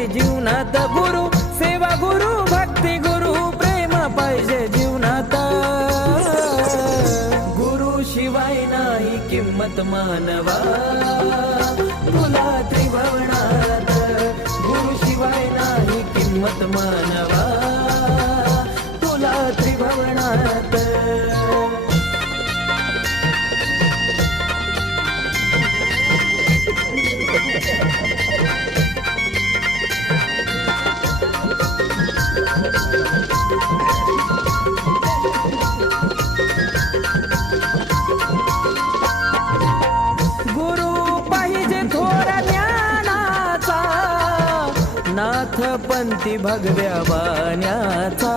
पाहिजे जीवनात गुरु सेवा गुरु भक्ती गुरु प्रेम पाहिजे जीवनात. गुरु शिवाय नाही किंमत मानवा. तुला त्रिभवनात गुरु शिवाय नाही किंमत मानवा. नाथ पंथी भगव्या बाण्याचा